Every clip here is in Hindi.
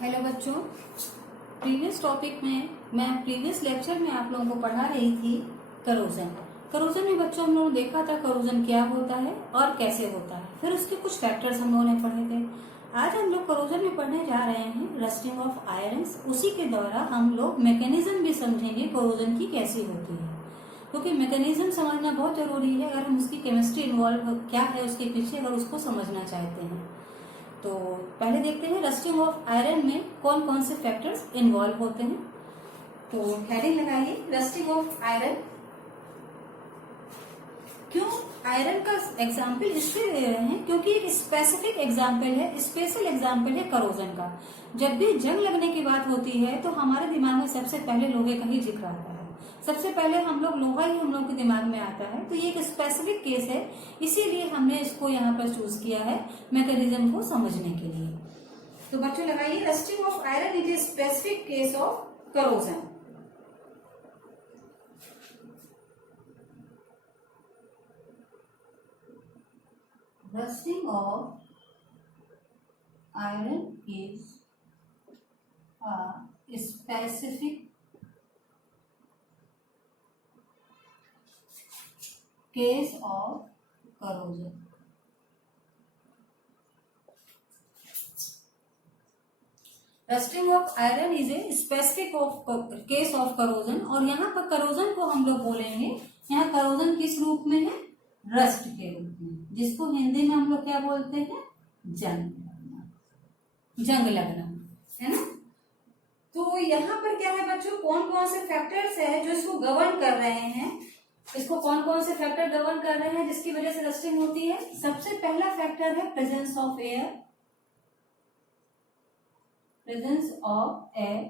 हेलो बच्चों, प्रीवियस टॉपिक में मैं प्रीवियस लेक्चर में आप लोगों को पढ़ा रही थी करोजन। करोजन में बच्चों हम लोगों ने देखा था करोजन क्या होता है और कैसे होता है, फिर उसके कुछ फैक्टर्स हम लोगों ने पढ़े थे। आज हम लोग करोजन में पढ़ने जा रहे हैं रस्टिंग ऑफ आयरन्स। उसी के द्वारा हम लोग मैकेनिज्म भी समझेंगे करोजन की कैसी होती है, क्योंकि मैकेनिज्म समझना बहुत जरूरी है अगर हम उसकी केमिस्ट्री इन्वॉल्व क्या है उसके पीछे, अगर उसको समझना चाहते हैं। तो पहले देखते हैं रस्टिंग ऑफ आयरन में कौन कौन से फैक्टर्स इन्वॉल्व होते हैं। तो हेडिंग लगाइए रस्टिंग ऑफ आयरन। क्यों आयरन का एग्जाम्पल इसलिए ले रहे हैं क्योंकि एक स्पेसिफिक एग्जाम्पल है, स्पेशल एग्जाम्पल है करोजन का। जब भी जंग लगने की बात होती है तो हमारे दिमाग में सबसे पहले लोहे का ही जिक्र आता है, सबसे पहले हम लोग लोहा ही हम लोग के दिमाग में आता है। तो ये एक स्पेसिफिक केस है, इसीलिए हमने इसको यहाँ पर चूज किया है मैकेनिज्म को समझने के लिए। तो बच्चों लगाइए rusting of iron is a specific case of corrosion. Rusting of iron is a specific case of corrosion. Rusting of iron is a specific case of corrosion. और यहाँ पर करोजन को हम लोग बोलेंगे, यहाँ करोजन किस रूप में है? रस्ट के रूप में, जिसको हिंदी में हम लोग क्या बोलते हैं? जंग लगना, जंग लगना, है ना। तो यहाँ पर क्या है बच्चों, कौन कौन से फैक्टर्स है जो इसको गवर्न कर रहे हैं, इसको कौन कौन से फैक्टर गवर्न कर रहे हैं जिसकी वजह से रस्टिंग होती है? सबसे पहला फैक्टर है presence of air, presence of air.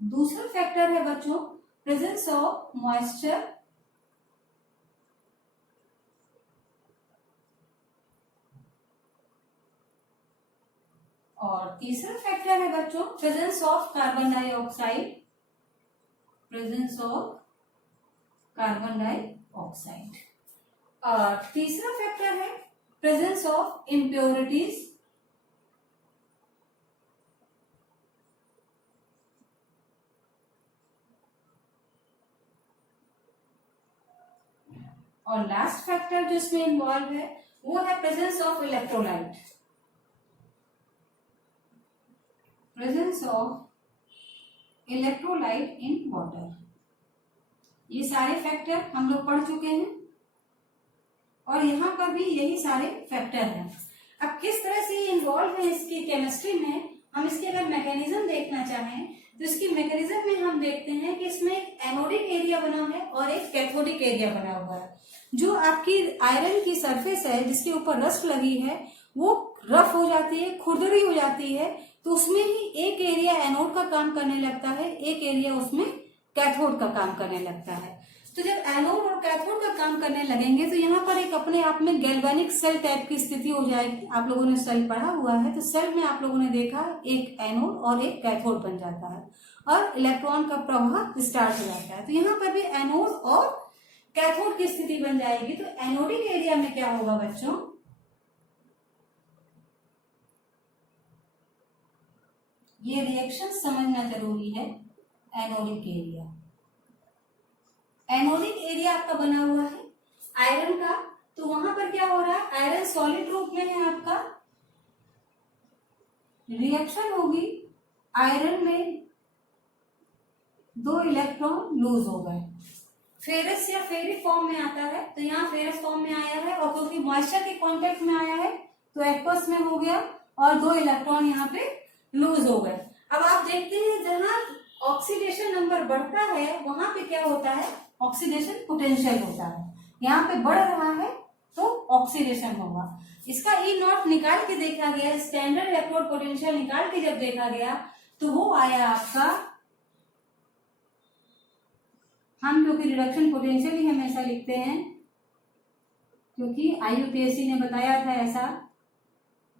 दूसरा फैक्टर है बच्चों प्रेजेंस ऑफ मॉइस्चर, और तीसरा फैक्टर है बच्चों presence of carbon dioxide, presence of carbon dioxide. और तीसरा फैक्टर है प्रेजेंस ऑफ इम्प्योरिटीज, और लास्ट फैक्टर जो इसमें इन्वॉल्व है वो है presence of electrolyte, presence of electrolyte in water. ये सारे फैक्टर हम लोग पढ़ चुके हैं और यहाँ पर भी यही सारे फैक्टर हैं। अब किस तरह से ये इन्वॉल्व है इसकी केमिस्ट्री में, हम इसके अगर मैकेनिज्म देखना चाहें तो इसकी मैकेनिज्म में हम देखते हैं कि इसमें एक एनोडिक एरिया बना है और एक कैथोडिक एरिया बना हुआ है। जो आपकी आयरन की सरफेस है जिसके ऊपर रस्ट लगी है वो रफ हो जाती है, खुरदरी हो जाती है, तो उसमें ही एक एरिया एनोड का काम करने लगता है, एक एरिया उसमें कैथोड का काम करने लगता है। तो जब एनोड और कैथोड का काम करने लगेंगे तो यहाँ पर एक अपने आप में गैल्वेनिक सेल टाइप की स्थिति हो जाएगी। आप लोगों ने सेल पढ़ा हुआ है, तो सेल में आप लोगों ने देखा एक एनोड और एक कैथोड बन जाता है और इलेक्ट्रॉन का प्रवाह स्टार्ट हो जाता है। तो यहाँ पर भी एनोड और कैथोड की स्थिति बन जाएगी। तो एनोडिक एरिया में क्या होगा बच्चों, ये रिएक्शन समझना जरूरी है। एनोडिक एरिया, एनोडिक एरिया आपका बना हुआ है आयरन का, तो वहां पर क्या हो रहा है, आयरन सॉलिड रूप में है आपका, रिएक्शन होगी, आयरन में 2 इलेक्ट्रॉन लूज हो गए, फेरस या फेरिक फॉर्म में आता है, तो यहाँ फेरस फॉर्म में आया है और क्योंकि मॉइस्चर के कांटेक्ट में आया है तो एक्वस में हो गया और 2 इलेक्ट्रॉन यहाँ पे लूज हो गए। अब आप देखते हैं जहां ऑक्सीडेशन नंबर बढ़ता है वहां पे क्या होता है, ऑक्सीडेशन पोटेंशियल होता है। यहाँ पे बढ़ रहा है तो ऑक्सीडेशन होगा। इसका ई नॉट निकाल के देखा गया, स्टैंडर्ड इलेक्ट्रोड पोटेंशियल निकाल के जब देखा गया तो वो आया आपका, हम क्योंकि रिडक्शन पोटेंशियल ही हमेशा लिखते हैं क्योंकि IUPAC ने बताया था ऐसा,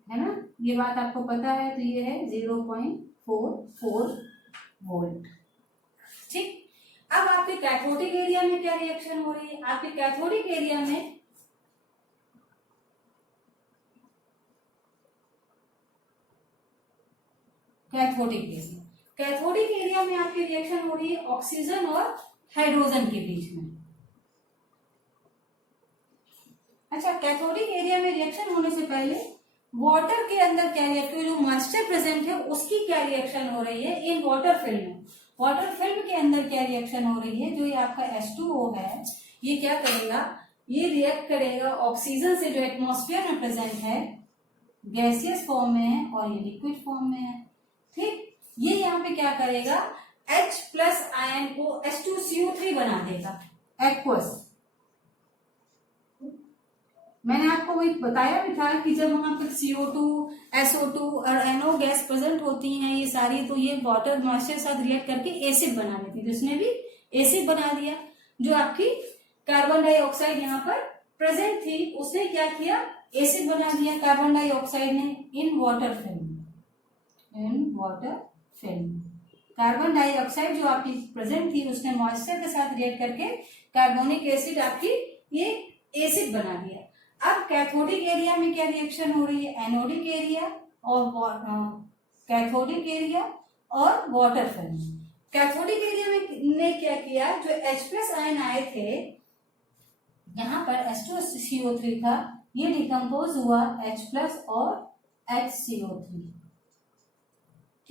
है ना, ये बात आपको पता है। तो ये है 0.44 वोल्ट। ठीक, अब आपके कैथोडिक एरिया में क्या रिएक्शन हो रही है, आपके कैथोडिक एरिया में कैथोडिक एरिया। कैथोडिक एरिया में आपकी रिएक्शन हो रही है ऑक्सीजन और हाइड्रोजन के बीच में। अच्छा, कैथोडिक एरिया में रिएक्शन होने से पहले वाटर के अंदर क्या रिएक्शन, जो मॉइस्चर प्रेजेंट है उसकी क्या रिएक्शन हो रही है in water film. Water film के अंदर क्या रिएक्शन हो रही है, जो ये आपका H2O है ये क्या करेगा, ये रिएक्ट करेगा ऑक्सीजन से जो एटमॉस्फेयर में प्रेजेंट है, गैसियस फॉर्म में है और ये लिक्विड फॉर्म में है। ठीक, ये यहाँ पे क्या करेगा, H प्लस आयन को H2CO3 बना देगा एक्वस। मैंने आपको वही बताया भी था कि जब वहां पर CO2, SO2 और NO गैस प्रेजेंट होती हैं ये सारी, तो ये वाटर मॉइस्चर के साथ रिएक्ट करके एसिड बना देती है। जिसने भी एसिड बना दिया, जो आपकी कार्बन डाइऑक्साइड यहाँ पर प्रेजेंट थी उसने क्या किया, एसिड बना दिया कार्बन डाइऑक्साइड ने in water film. In water film carbon dioxide जो आपकी प्रेजेंट थी उसने मॉइस्चर के साथ रिएक्ट करके कार्बोनिक एसिड आपकी ये एसिड बना दिया। अब कैथोडिक एरिया में क्या रिएक्शन हो रही है, एनोडिक एरिया और कैथोडिक एरिया और वाटर फिल्म। कैथोडिक एरिया में ने क्या किया, जो H प्लस आयन आए थे यहाँ पर H2CO3 था, ये डिकम्पोज हुआ H प्लस और HCO3।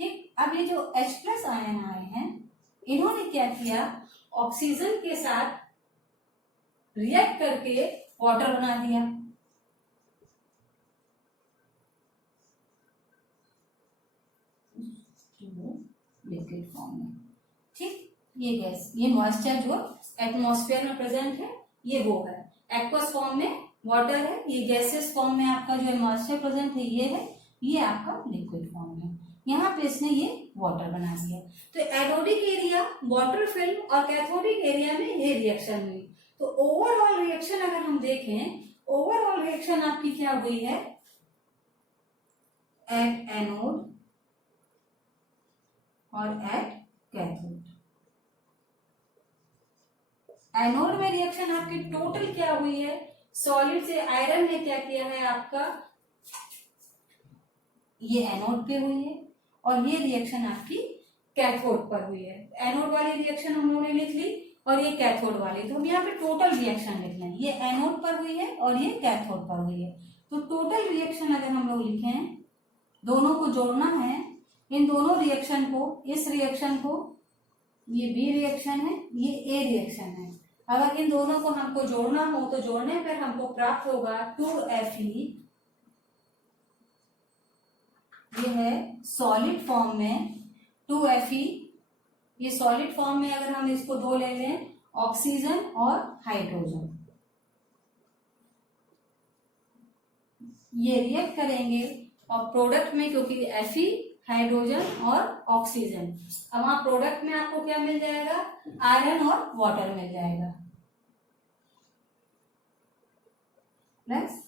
ठीक, अब ये जो H प्लस आयन आए हैं इन्होंने क्या किया, ऑक्सीजन के साथ रिएक्ट करके वाटर बना दिया। लिक्विड फॉर्म में। ठीक, ये गैस, ये मॉइस्चर जो एटमॉस्फेयर में प्रेजेंट है ये वो है, एक्वस फॉर्म में वाटर है, ये गैसेस फॉर्म में आपका जो मॉइस्चर प्रेजेंट है ये है, ये आपका लिक्विड फॉर्म है। यहाँ पे इसने ये वाटर बना दिया। तो एनोडिक एरिया, वाटर फिल्म और कैथोडिक एरिया में ये रिएक्शन हुई। तो ओवरऑल रिएक्शन अगर हम देखें, ओवरऑल रिएक्शन आपकी क्या हुई है, एट एनोड और एट कैथोड। एनोड में रिएक्शन आपकी टोटल क्या हुई है, सॉलिड से आयरन ने क्या किया है आपका, ये एनोड पे हुई है और ये रिएक्शन आपकी कैथोड पर हुई है। एनोड वाली रिएक्शन हम लोगों ने लिख ली और ये कैथोड वाली, तो हम यहाँ पे टोटल रिएक्शन लिख लें, ये एनोड पर हुई है और ये कैथोड पर हुई है। तो टोटल रिएक्शन अगर हम लोग लिखें, दोनों को जोड़ना है, इन दोनों रिएक्शन को, इस रिएक्शन को, ये बी रिएक्शन है, ये ए रिएक्शन है, अगर इन दोनों को हमको जोड़ना हो तो जोड़ने पर हमको प्राप्त होगा 2Fe। ये है सॉलिड फॉर्म में 2Fe, ये सॉलिड फॉर्म में अगर हम इसको दो ले लें, ऑक्सीजन और हाइड्रोजन, ये रिएक्ट करेंगे और प्रोडक्ट में, क्योंकि Fe हाइड्रोजन और ऑक्सीजन, अब वहां प्रोडक्ट में आपको क्या मिल जाएगा, आयरन और वाटर मिल जाएगा प्लस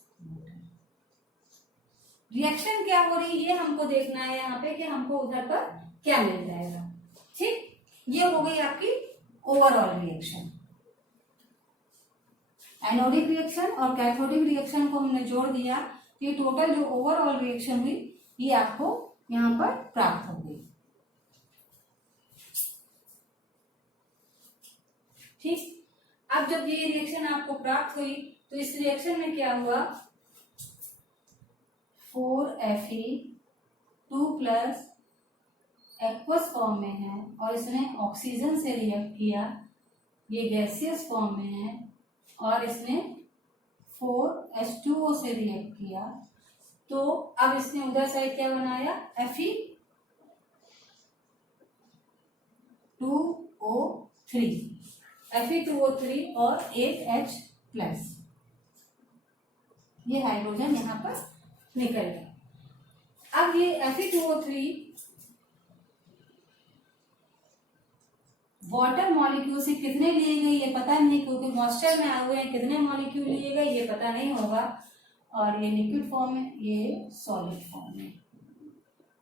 रिएक्शन क्या हो रही है हमको देखना है यहाँ पे कि हमको उधर पर क्या मिल जाएगा। ठीक, ये हो गई आपकी ओवरऑल रिएक्शन। एनोडिक रिएक्शन और कैथोडिक रिएक्शन को हमने जोड़ दिया, तो ये टोटल जो ओवरऑल रिएक्शन हुई ये आपको यहाँ पर प्राप्त हो गई। ठीक, अब जब ये रिएक्शन आपको प्राप्त हुई तो इस रिएक्शन में क्या हुआ, 4Fe 2 प्लस एक्वस फॉर्म में है और इसने ऑक्सीजन से रिएक्ट किया, ये गैसियस फॉर्म में है, और इसने 4H2O से रिएक्ट किया। तो अब इसने उधर साइड क्या बनाया, Fe2O3, Fe2O3 और 8H प्लस, ये हाइड्रोजन यहाँ पर निकल गया। अब ये Fe2O3 वाटर मॉलिक्यूल से कितने लिए गए ये पता नहीं, क्योंकि मॉइस्चर में आए हुए हैं, कितने मॉलिक्यूल लिए गए ये पता नहीं होगा, और ये लिक्विड फॉर्म है, ये सॉलिड फॉर्म है।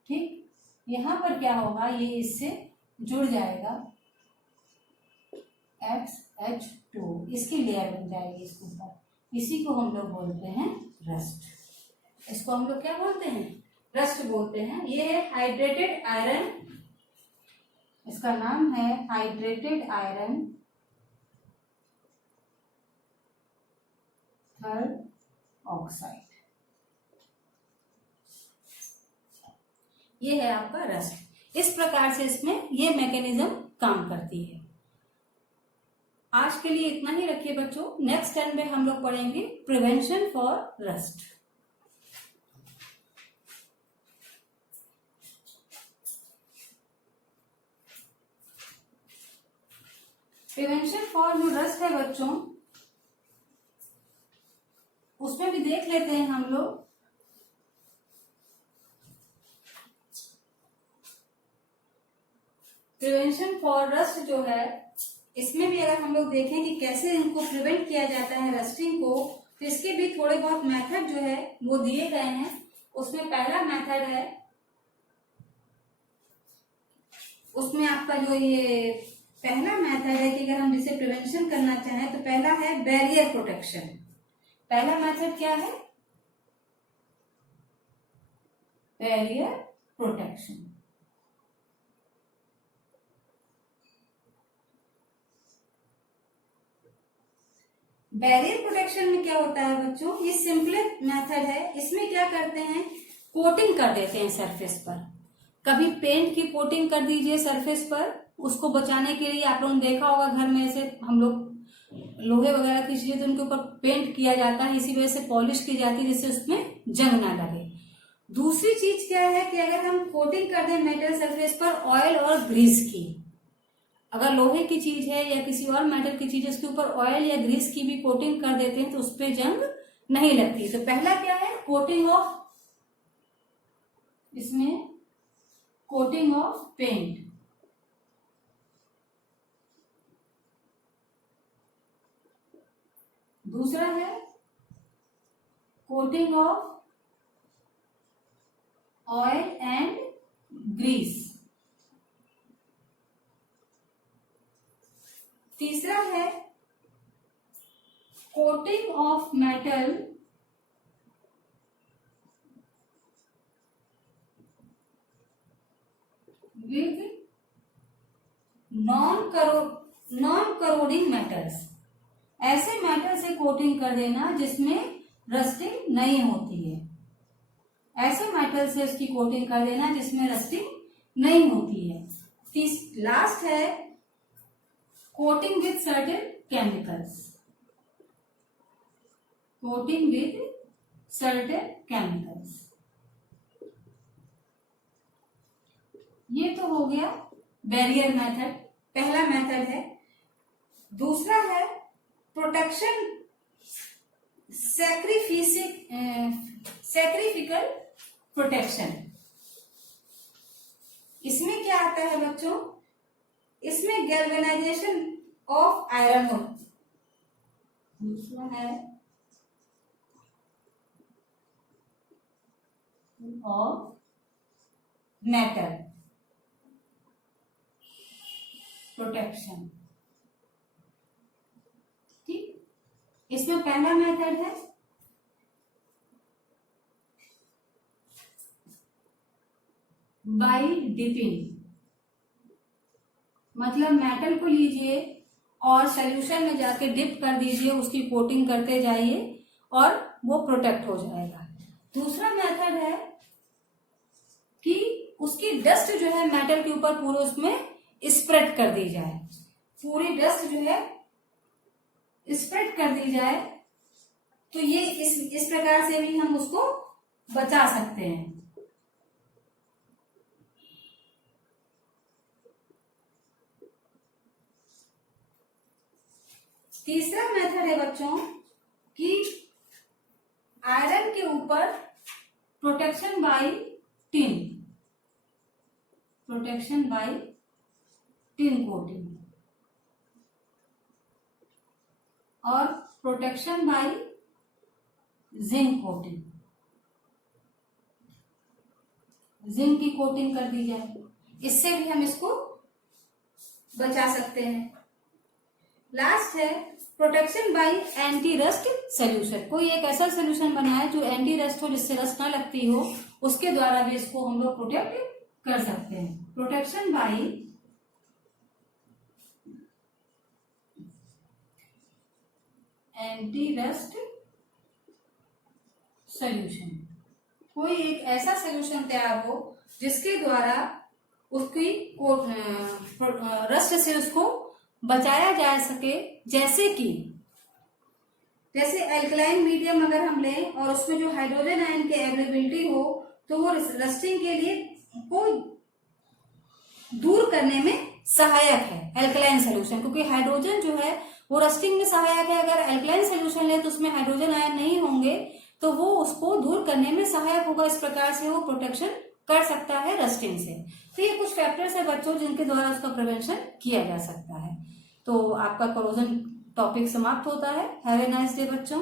ठीक, यहाँ पर क्या होगा, ये इससे जुड़ जाएगा XH2, इसकी लेयर बन जाएगी इसके ऊपर, इसी को हम लोग बोलते हैं रस्ट। इसको हम लोग क्या बोलते हैं, रस्ट बोलते हैं। ये है हाइड्रेटेड आयरन, इसका नाम है हाइड्रेटेड आयरन थर्ड ऑक्साइड। ये है आपका रस्ट। इस प्रकार से इसमें ये मैकेनिज्म काम करती है। आज के लिए इतना ही रखिए बच्चों। नेक्स्ट टर्न में हम लोग पढ़ेंगे prevention for rust. Prevention for जो रस्ट है बच्चों, उसमें भी देख लेते हैं हम लोग। प्रिवेंशन फॉर रस्ट जो है, इसमें भी अगर हम लोग देखें कि कैसे इनको प्रिवेंट किया जाता है रस्टिंग को, तो इसके भी थोड़े बहुत मेथड जो है वो दिए गए हैं। उसमें पहला मेथड है, उसमें आपका जो ये पहला मेथड है कि अगर हम जिसे प्रिवेंशन करना चाहें तो पहला है बैरियर प्रोटेक्शन। पहला मेथड क्या है? Barrier protection. बैरियर प्रोटेक्शन में क्या होता है बच्चों, ये सिंपल मेथड है। इसमें क्या करते हैं, कोटिंग कर देते हैं सरफेस पर। कभी पेंट की कोटिंग कर दीजिए सरफेस पर, उसको बचाने के लिए। आप लोगों ने देखा होगा घर में ऐसे हम लोग लोहे वगैरह की चीजें तो उनके ऊपर पेंट किया जाता है, इसी वजह से पॉलिश की जाती है जिससे उसमें जंग ना लगे। दूसरी चीज क्या है कि अगर हम कोटिंग कर दें मेटल सरफेस पर ऑयल और ग्रीस की, अगर लोहे की चीज है या किसी और मेटल की चीज है उसके ऊपर ऑयल या ग्रीस की भी कोटिंग कर देते हैं तो उस पर जंग नहीं लगती। तो पहला क्या है, कोटिंग ऑफ, इसमें कोटिंग ऑफ पेंट। दूसरा है coating of oil and grease. तीसरा है coating of metal with non corroding metals. ऐसे मेटल से कोटिंग कर देना जिसमें रस्टिंग नहीं होती है। ऐसे मेटल से इसकी कोटिंग कर देना जिसमें रस्टिंग नहीं होती है। लास्ट है coating with certain chemicals. Coating with certain chemicals. ये तो हो गया बैरियर मेथड, पहला मेथड है। दूसरा है प्रोटेक्शन सैक्रिफिकल प्रोटेक्शन। इसमें क्या आता है बच्चों, इसमें गैल्वेनाइजेशन ऑफ आयरन हो। दूसरा है ऑफ मेटल प्रोटेक्शन। ठीक, इसमें पहला मेथड है बाय डिपिंग, मतलब मेटल को लीजिए और सॉल्यूशन में जाके डिप कर दीजिए, उसकी कोटिंग करते जाइए और वो प्रोटेक्ट हो जाएगा। दूसरा मेथड है कि उसकी डस्ट जो है मेटल के ऊपर पूरे उसमें स्प्रेड कर दी जाए, पूरी डस्ट जो है स्प्रेड कर दी जाए। तो ये इस प्रकार से भी हम उसको बचा सकते हैं। तीसरा मेथड है बच्चों कि आयरन के ऊपर protection by tin, protection by tin coating और protection by zinc coating. Zinc की कोटिंग कर दी जाए, इससे भी हम इसको बचा सकते हैं। लास्ट है protection bye anti rust solution, कोई एक ऐसा सोल्यूशन बनाए जो एंटी रस्ट हो, जिससे रस्ट ना लगती हो, उसके द्वारा भी इसको हम लोग प्रोटेक्ट कर सकते हैं। Protection bye anti rust solution, कोई एक ऐसा सोल्यूशन तैयार हो जिसके द्वारा उसकी रस्ट से उसको बचाया जा सके। जैसे एल्कलाइन मीडियम अगर हम लें और उसमें जो हाइड्रोजन आयन की अवेलेबिलिटी हो, तो वो रस्टिंग के लिए को दूर करने में सहायक है एल्कलाइन सोल्यूशन, क्योंकि हाइड्रोजन जो है वो रस्टिंग में सहायक है। अगर एल्कलाइन सोल्यूशन ले तो उसमें हाइड्रोजन आयन नहीं होंगे, तो वो उसको दूर करने में सहायक होगा। इस प्रकार से वो प्रोटेक्शन कर सकता है रस्टिंग से। तो ये कुछ फैक्टर्स है बच्चों जिनके द्वारा उसका प्रिवेंशन किया जा सकता है। तो आपका कोरोजन टॉपिक समाप्त होता है। हैव ए नाइस डे बच्चों।